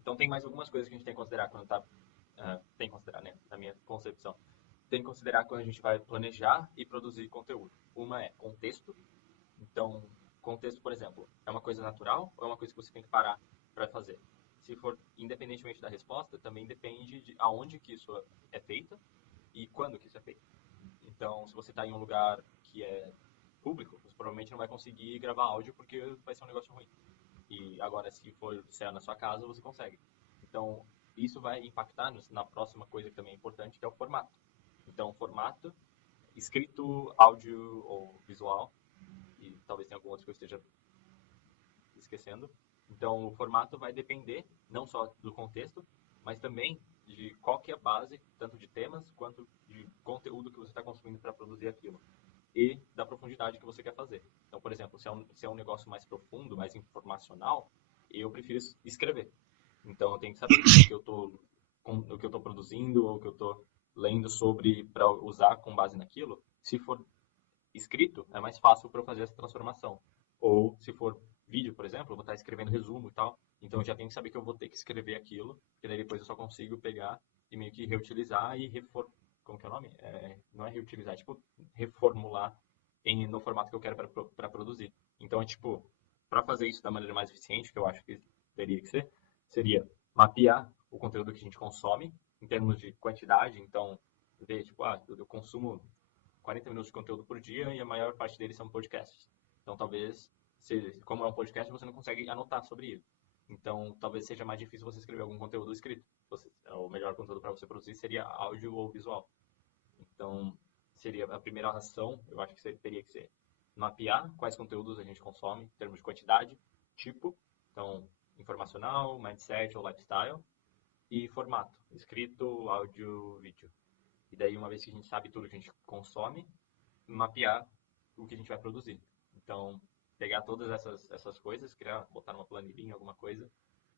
Então tem mais algumas coisas que a gente tem que considerar quando tá, tem que considerar, né, na minha concepção. Tem que considerar quando a gente vai planejar e produzir conteúdo. Uma é contexto. Então, contexto, por exemplo, é uma coisa natural ou é uma coisa que você tem que parar para fazer? Se for independentemente da resposta, também depende de aonde que isso é feito e quando que isso é feito. Então, se você está em um lugar que é público, você provavelmente não vai conseguir gravar áudio porque vai ser um negócio ruim. E agora, se é na sua casa, você consegue. Então, isso vai impactar na próxima coisa que também é importante, que é o formato. Então, formato, escrito, áudio ou visual, e talvez tenha algum outro que eu esteja esquecendo. Então, o formato vai depender não só do contexto, mas também de qual que é a base, tanto de temas quanto de conteúdo que você está consumindo para produzir aquilo e da profundidade que você quer fazer. Então, por exemplo, se é um negócio mais profundo, mais informacional, eu prefiro escrever. Então, eu tenho que saber o que eu estou produzindo ou o que eu estou lendo sobre para usar com base naquilo. Se for escrito, é mais fácil para eu fazer essa transformação. Ou se for vídeo, por exemplo, eu vou estar escrevendo resumo e tal. Então eu já tenho que saber que eu vou ter que escrever aquilo, que daí depois eu só consigo pegar e meio que reutilizar e como que é o nome? Não é reutilizar, é tipo reformular no formato que eu quero para produzir. Então é tipo, para fazer isso da maneira mais eficiente, que eu acho que teria que ser, seria mapear o conteúdo que a gente consome em termos de quantidade. Então, ver, tipo, eu consumo 40 minutos de conteúdo por dia e a maior parte deles são podcasts. Então, talvez, como é um podcast, você não consegue anotar sobre ele. Então, talvez seja mais difícil você escrever algum conteúdo escrito. O melhor conteúdo para você produzir seria áudio ou visual. Então, seria a primeira ação, eu acho que teria que ser mapear quais conteúdos a gente consome em termos de quantidade, tipo, então, informacional, mindset ou lifestyle, e formato, escrito, áudio, vídeo. E daí, uma vez que a gente sabe tudo que a gente consome, mapear o que a gente vai produzir. Então, pegar todas essas coisas, botar numa planilhinha, alguma coisa,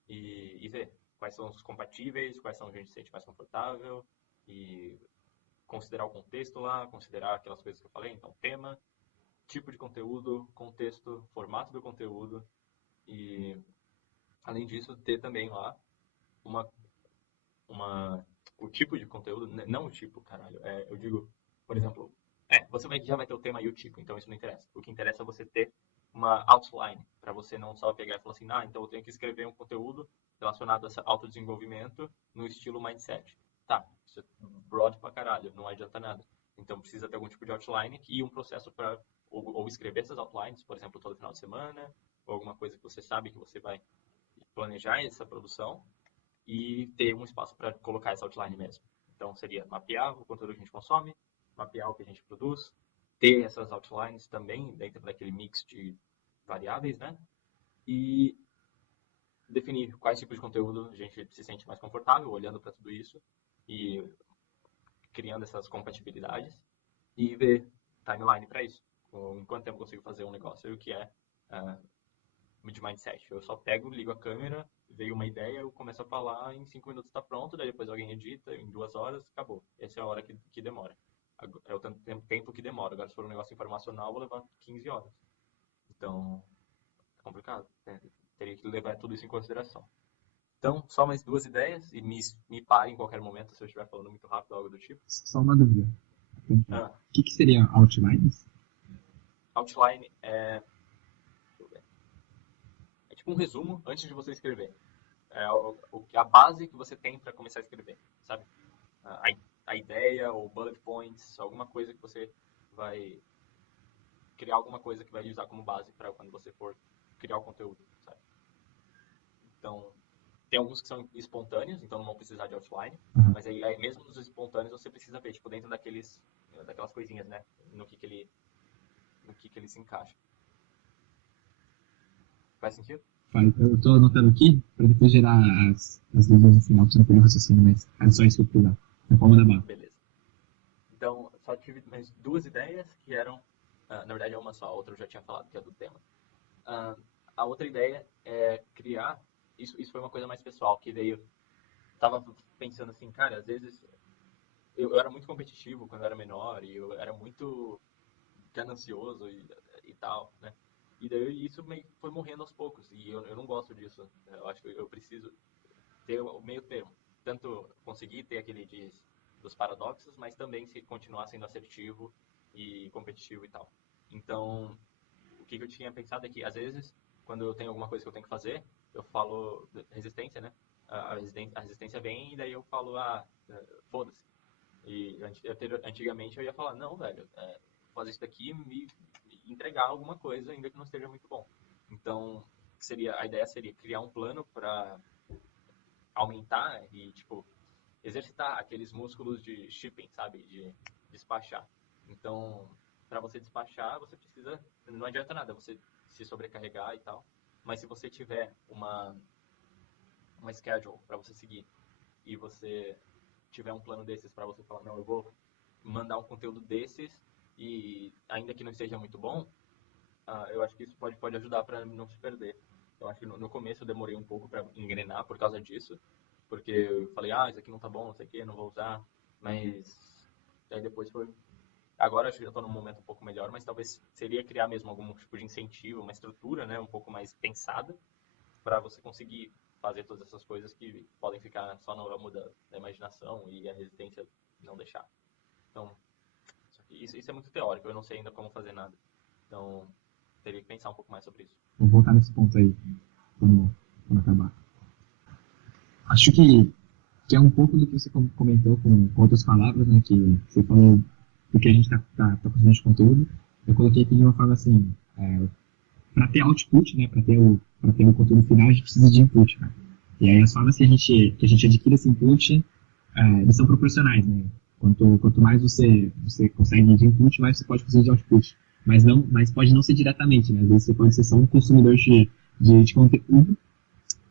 e ver quais são os compatíveis, quais são os que a gente se sente mais confortável, e considerar o contexto lá, considerar aquelas coisas que eu falei, então tema, tipo de conteúdo, contexto, formato do conteúdo, e além disso, ter também lá uma, o tipo de conteúdo, não o tipo, caralho, eu digo, por exemplo, você já vai ter o tema e o tipo, então isso não interessa. O que interessa é você ter uma outline, para você não só pegar e falar assim, então eu tenho que escrever um conteúdo relacionado a esse autodesenvolvimento no estilo mindset. Tá, isso é broad pra caralho, não adianta nada. Então precisa ter algum tipo de outline e um processo para ou escrever essas outlines, por exemplo, todo final de semana, ou alguma coisa que você sabe que você vai planejar essa produção e ter um espaço para colocar essa outline mesmo. Então, seria mapear o conteúdo que a gente consome, mapear o que a gente produz, ter essas outlines também dentro daquele mix de variáveis, né? E definir quais tipos de conteúdo a gente se sente mais confortável olhando para tudo isso e criando essas compatibilidades e ver timeline para isso. Em quanto tempo eu consigo fazer um negócio e o que é de mindset. Eu só pego, ligo a câmera, veio uma ideia, eu começo a falar, em 5 minutos está pronto, daí depois alguém edita, em 2 horas, acabou. Essa é a hora que demora. É o tempo que demora. Agora, se for um negócio informacional, vou levar 15 horas. Então, é complicado. Teria que levar tudo isso em consideração. Então, só mais 2 ideias e me pare em qualquer momento se eu estiver falando muito rápido, algo do tipo. Só uma dúvida. O Ah, que seria outlines? outline deixa eu ver. É tipo um resumo antes de você escrever. É a base que você tem para começar a escrever, sabe? a, a ideia ou bullet points, alguma coisa que você vai criar alguma coisa que vai usar como base para quando você for criar o conteúdo, sabe? Então, tem alguns que são espontâneos, então não vão precisar de outline, Uhum. mas aí mesmo nos espontâneos você precisa ver, tipo, dentro daquelas coisinhas, né? No que ele se encaixa. Faz sentido? Eu tô anotando aqui para depois gerar as dúvidas no final, pra você não perder o raciocínio, mas era só isso que eu precisava. Na palma da mão. Beleza. Então, só tive mais 2 ideias que eram, na verdade é uma só, a outra eu já tinha falado, que é do tema. Ah, a outra ideia é criar. Isso foi uma coisa mais pessoal, que daí eu tava pensando assim, cara, às vezes eu era muito competitivo quando eu era menor e eu era muito ganancioso e tal, né? E daí isso meio que foi morrendo aos poucos e eu não gosto disso. Eu acho que eu preciso. ter o meio termo. Tanto conseguir ter aquele dos paradoxos, mas também se continuar sendo assertivo e competitivo e tal. Então, o que eu tinha pensado é que, às vezes, quando eu tenho alguma coisa que eu tenho que fazer, eu falo resistência, né? A resistência vem e daí eu falo, foda-se. E antigamente eu ia falar, não, velho, fazer isso daqui e entregar alguma coisa, ainda que não esteja muito bom. Então, a ideia seria criar um plano para aumentar e, tipo, exercitar aqueles músculos de shipping, sabe? De despachar. Então, para você despachar, você precisa. Não adianta nada você se sobrecarregar e tal. Mas se você tiver uma schedule para você seguir e você tiver um plano desses para você falar, não, eu vou mandar um conteúdo desses e ainda que não esteja muito bom, eu acho que isso pode ajudar para não se perder. Eu acho que no começo eu demorei um pouco para engrenar por causa disso, porque eu falei, isso aqui não tá bom, não sei o que, não vou usar, mas aí depois foi. Agora acho que já estou num momento um pouco melhor, mas talvez seria criar mesmo algum tipo de incentivo, uma estrutura, né, um pouco mais pensada, para você conseguir fazer todas essas coisas que podem ficar só no ramo da imaginação e a resistência não deixar. Então, isso é muito teórico, eu não sei ainda como fazer nada. Então, teria que pensar um pouco mais sobre isso. Vou voltar nesse ponto aí, quando acabar. Acho que é um pouco do que você comentou com outras palavras, né, que você falou do que a gente tá produzindo de conteúdo. Eu coloquei aqui de uma forma assim, para ter output, né, para ter o conteúdo final, a gente precisa de input, né? E aí as formas que a gente adquire esse input, eles são proporcionais, né? Quanto mais você consegue de input, mais você pode conseguir de output. Mas pode não ser diretamente, né? Às vezes você pode ser só um consumidor de conteúdo.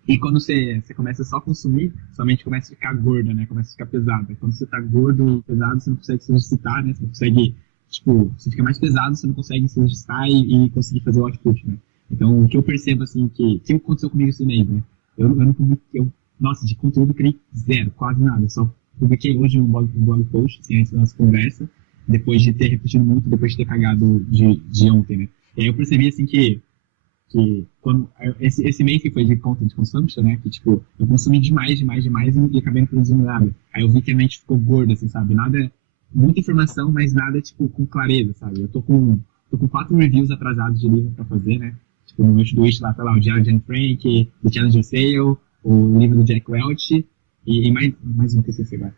E quando você começa só a consumir, sua mente começa a ficar gorda, né? Começa a ficar pesada. Quando você tá gordo e pesado, você não consegue se exercitar, né? Você não consegue, tipo, você fica mais pesado, você não consegue se exercitar e conseguir fazer o output, né? Então, o que eu percebo, assim, que aconteceu comigo esse mês, né? Eu não publiquei, nossa, de conteúdo eu criei zero, quase nada. Eu só publiquei hoje um blog post, assim, antes da nossa conversa, depois de ter repetido muito, depois de ter cagado de ontem, né? E aí eu percebi, assim, que quando esse mês que foi de content consumption, né, que tipo, eu consumi demais e acabei não produzindo nada. Aí eu vi que a mente ficou gorda, assim, sabe? Nada, muita informação, mas nada, tipo, com clareza, sabe? Eu tô com 4 reviews atrasados de livro pra fazer, né? Tipo, no meu to-do lá, tá lá, o Diário de Anne Frank, The Challenger Sale, o livro do Jack Welch, e mais um que eu esqueci agora.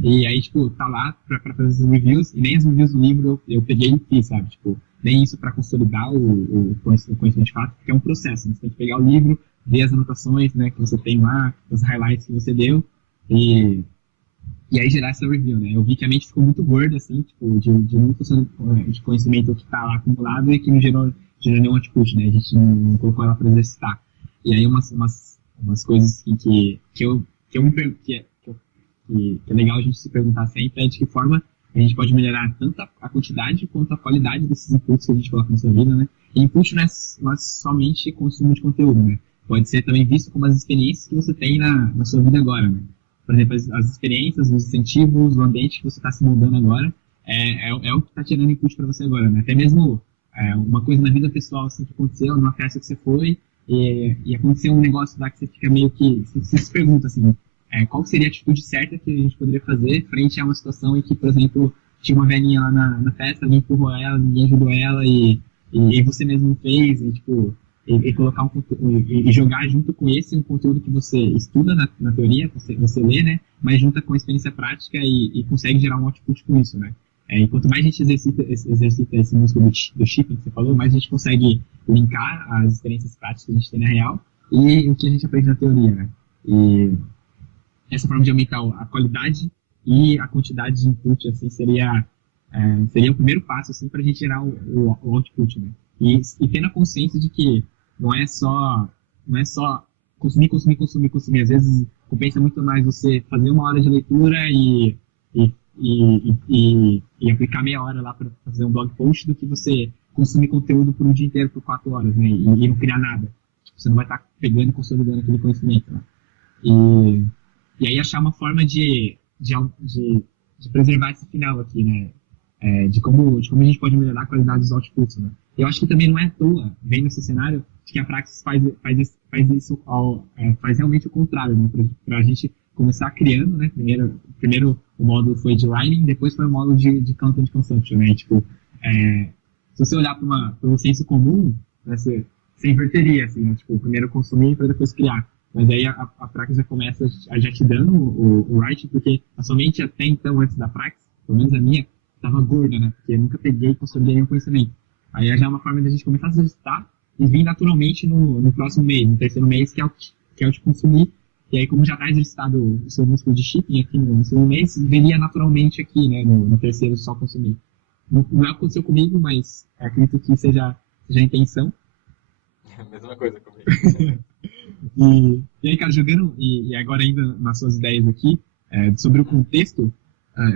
E aí, tipo, tá lá pra fazer esses reviews, e nem as reviews do livro eu peguei e fiz, sabe? Tipo, nem isso para consolidar o conhecimento de fato, porque é um processo, né? Você tem que pegar o livro, ver as anotações, né, que você tem lá, os highlights que você deu, e aí gerar essa review, né? Eu vi que a mente ficou muito gorda, assim, tipo, de muito de conhecimento que tá lá acumulado e que não gerou nenhum output, né? A gente não colocou ela para exercitar. E aí umas coisas que é legal a gente se perguntar sempre é de que forma a gente pode melhorar tanto a quantidade quanto a qualidade desses inputs que a gente coloca na sua vida, né? E input não é somente consumo de conteúdo, né? Pode ser também visto como as experiências que você tem na sua vida agora, né? Por exemplo, as experiências, os incentivos, o ambiente que você está se moldando agora é o que está tirando input para você agora, né? Até mesmo uma coisa na vida pessoal assim, que aconteceu, numa festa que você foi e aconteceu um negócio lá que você fica meio que... Você se pergunta assim, qual seria a atitude certa que a gente poderia fazer frente a uma situação em que, por exemplo, tinha uma velhinha lá na festa, alguém empurrou ela, ninguém ajudou ela e você mesmo fez, e, tipo, e colocar e jogar junto com esse um conteúdo que você estuda na teoria, você lê, né? Mas junta com a experiência prática e consegue gerar um output com isso, né? E quanto mais a gente exercita esse músculo do shipping que você falou, mais a gente consegue linkar as experiências práticas que a gente tem na real e o que a gente aprende na teoria, né? E essa forma de aumentar a qualidade e a quantidade de input assim, seria o primeiro passo assim, para a gente gerar o output, né? E tendo a consciência de que não é só consumir. Às vezes compensa muito mais você fazer uma hora de leitura e aplicar meia hora lá para fazer um blog post do que você consumir conteúdo por um dia inteiro por 4 horas, né? E não criar nada. Tipo, você não vai estar pegando e consolidando aquele conhecimento, né? E aí achar uma forma de preservar esse final aqui, né? De como a gente pode melhorar a qualidade dos outputs, né? Eu acho que também não é à toa, vendo esse cenário, que a Praxis faz isso faz realmente o contrário, né? Para a gente começar criando, né? Primeiro o módulo foi de writing, depois foi o módulo de content consumption, né? Tipo, se você olhar para o senso comum, né, você inverteria, assim, né? Tipo, primeiro consumir para depois criar. Mas aí a Praxis já começa já te dando o writing, porque a sua mente até então, antes da Praxis, pelo menos a minha, estava gorda, né? Porque eu nunca peguei e consolidei nenhum conhecimento. Aí já é uma forma da gente começar a se exercitar e vir naturalmente no próximo mês, no terceiro mês, que é o de consumir. E aí, como já está exercitado o seu músculo de shipping aqui no segundo mês, viria naturalmente aqui, né, no terceiro só consumir. Não é o que aconteceu comigo, mas acredito que seja a intenção. Mesma coisa comigo. E aí, cara, jogando, e agora ainda nas suas ideias aqui, sobre o contexto,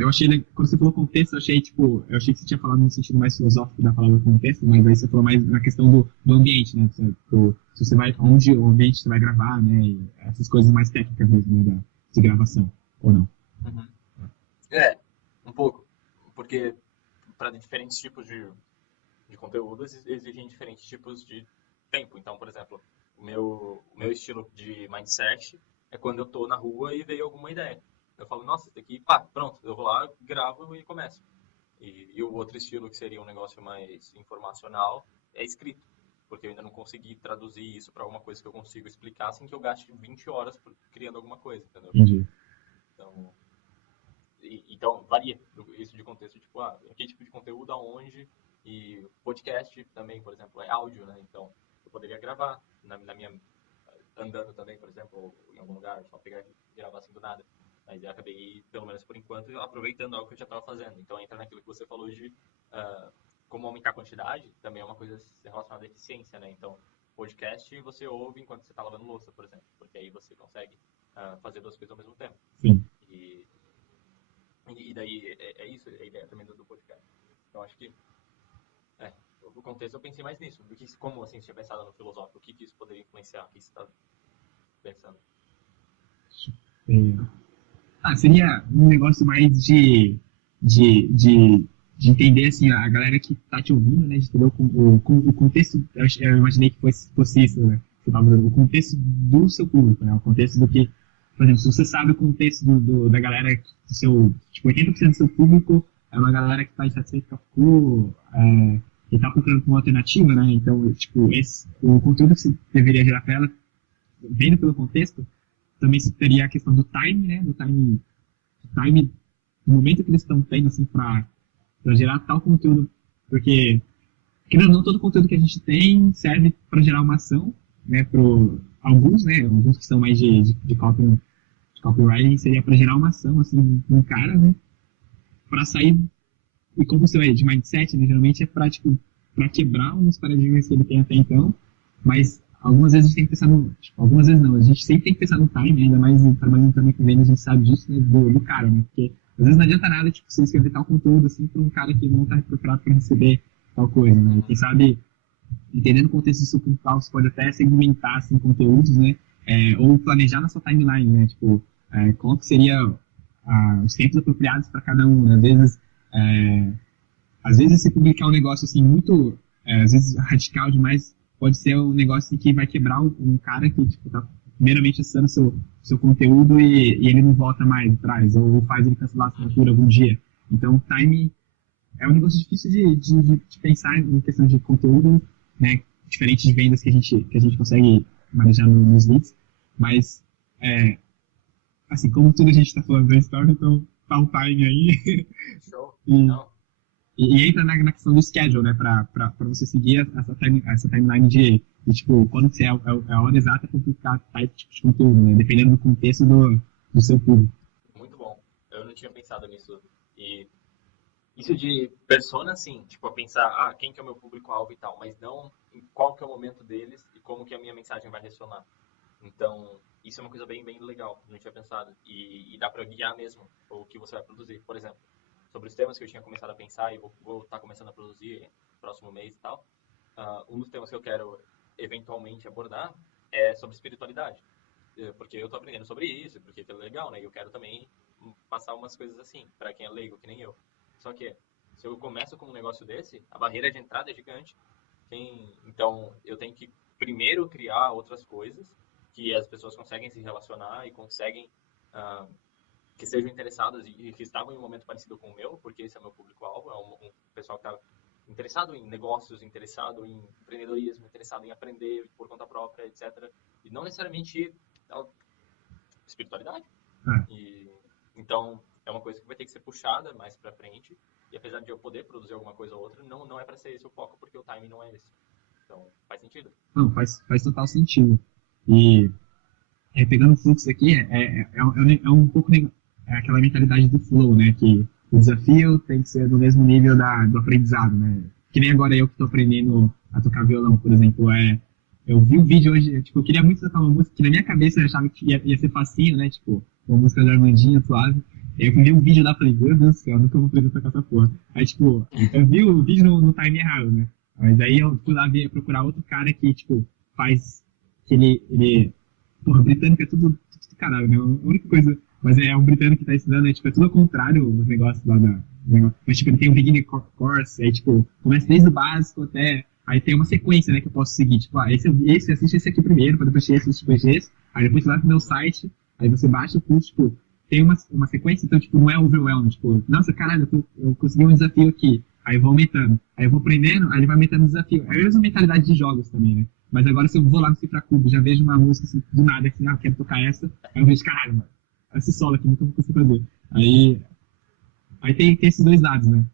eu achei, quando você falou contexto, eu achei que você tinha falado no sentido mais filosófico da palavra contexto, mas aí você falou mais na questão do ambiente, né? Se você vai, onde o ambiente você vai gravar, né? E essas coisas mais técnicas mesmo, né, de gravação, ou não. Uhum. Um pouco. Porque para diferentes tipos de conteúdos exigem diferentes tipos de tempo. Então, por exemplo, o meu estilo de mindset é quando eu tô na rua e veio alguma ideia. Eu falo, nossa, isso aqui, pá, pronto, eu vou lá, gravo e começo. E o outro estilo, que seria um negócio mais informacional, é escrito. Porque eu ainda não consegui traduzir isso para alguma coisa que eu consigo explicar sem que eu gaste 20 horas criando alguma coisa, entendeu? Entendi. Então, então varia isso de contexto, tipo, que tipo de conteúdo, aonde, e podcast também, por exemplo, é áudio, né? Então, eu poderia gravar na minha andando também, por exemplo, ou em algum lugar, só pegar e gravar assim do nada. Mas eu acabei, pelo menos por enquanto, aproveitando algo que eu já estava fazendo. Então entra naquilo que você falou de como aumentar a quantidade, também é uma coisa relacionada à eficiência, né? Então, podcast você ouve enquanto você está lavando louça, por exemplo, porque aí você consegue fazer duas coisas ao mesmo tempo. Sim. E daí é isso, a ideia também do podcast. Então acho que o contexto eu pensei mais nisso, do que como assim você tinha pensado no filosófico, o que isso poderia influenciar, o que você está pensando. É, seria um negócio mais de, de, de entender, assim, a galera que tá te ouvindo, né? De entender o contexto, eu imaginei que fosse isso, né? Você tava dando, o contexto do seu público, né? O contexto do que, por exemplo, se você sabe o contexto da galera, do seu, tipo, 80% do seu público é uma galera que tá insatisfeita com a Fuku, e tá procurando por uma alternativa, né? Então, tipo, o conteúdo que você deveria gerar para ela, vendo pelo contexto, também teria a questão do time, né? Do time, no momento que eles estão tendo, assim, para gerar tal conteúdo. Porque, querendo ou não, todo conteúdo que a gente tem serve para gerar uma ação, né? Alguns, né? Alguns que são mais de copywriting, seria para gerar uma ação, assim, um cara, né? Para sair. E como você vai de mindset, né? Geralmente é prático para quebrar uns paradigmas que ele tem até então, mas algumas vezes a gente tem que pensar no. Tipo, algumas vezes não, a gente sempre tem que pensar no time, ainda mais trabalhando também com vendas, a gente sabe disso, né, do cara, né? Porque às vezes não adianta nada, tipo, você escrever tal conteúdo assim para um cara que não está preparado para receber tal coisa, né? E quem sabe, entendendo o contexto do seu público, você pode até segmentar assim, conteúdos, né? Ou planejar na sua timeline, né? Tipo, qual que seria os tempos apropriados para cada um, né? É, às vezes se publicar um negócio assim muito, às vezes radical demais, pode ser um negócio assim, que vai quebrar um cara que tipo, tá primeiramente acessando seu conteúdo e ele não volta mais atrás, ou faz ele cancelar a assinatura algum dia. Então, time é um negócio difícil de pensar em questão de conteúdo, né? Diferente de vendas que a gente consegue manejar nos leads, mas assim, como tudo a gente está falando da história, então tá o time aí. Show? e, Não, e entra na questão do schedule, né? Para você seguir essa timeline tipo, quando que é a hora exata para publicar tal tipo de conteúdo, né? Dependendo do contexto do seu público. muito bom. Eu não tinha pensado nisso. E isso de persona, sim, tipo, a pensar, quem que é o meu público-alvo e tal, mas não em qual que é o momento deles e como que a minha mensagem vai ressonar. Então, isso é uma coisa bem, bem legal, não tinha pensado. E dá pra guiar mesmo o que você vai produzir. Por exemplo, sobre os temas que eu tinha começado a pensar e vou estar começando a produzir no próximo mês e tal, um dos temas que eu quero eventualmente abordar é sobre espiritualidade. Porque eu tô aprendendo sobre isso, porque é legal, né? E eu quero também passar umas coisas assim, para quem é leigo, que nem eu. Só que, se eu começo com um negócio desse, a barreira de entrada é gigante. Então, eu tenho que primeiro criar outras coisas que as pessoas conseguem se relacionar e conseguem que sejam interessadas e que estavam em um momento parecido com o meu, porque esse é o meu público-alvo, é um pessoal que está interessado em negócios, interessado em empreendedorismo, interessado em aprender por conta própria, etc. E não necessariamente espiritualidade. Então, é uma coisa que vai ter que ser puxada mais pra frente. E apesar de eu poder produzir alguma coisa ou outra, não é para ser esse o foco, porque o timing não é esse. Então, faz sentido? Não, faz total sentido. E pegando o fluxo aqui, é um pouco aquela mentalidade do flow, né? Que o desafio tem que ser do mesmo nível do aprendizado, né? Que nem agora eu que estou aprendendo a tocar violão, por exemplo. Eu vi um vídeo hoje, tipo, eu queria muito tocar uma música que na minha cabeça eu achava que ia ser facinho, né? Tipo, uma música do Armandinho, suave. Aí eu vi um vídeo lá e falei, meu Deus do céu, eu nunca vou aprender a tocar essa porra. Aí, tipo, eu vi o vídeo no time errado, né? Mas aí eu fui lá procurar outro cara que, tipo, faz... Que ele porra, britânico é tudo caralho, né? A única coisa... Mas é um britânico que tá ensinando, tipo, é tudo ao contrário os negócios lá negócio. Mas, tipo, ele tem um beginner course, aí, tipo, começa desde o básico até... Aí tem uma sequência, né, que eu posso seguir. Tipo, esse assiste esse aqui primeiro, para depois esse, depois esse. Aí depois você vai pro meu site, aí você baixa o curso, tipo... Tem uma sequência, então, tipo, não é overwhelming. Tipo, nossa, caralho, eu consegui um desafio aqui. Aí eu vou aumentando. Aí eu vou aprendendo, aí ele vai aumentando o desafio. É a mesma mentalidade de jogos também, né? Mas agora se eu vou lá no Cifra Clube, já vejo uma música assim, do nada, assim, quero tocar essa. Aí eu vejo, caralho, mano, esse solo aqui nunca vou conseguir fazer. Aí tem esses dois lados, né?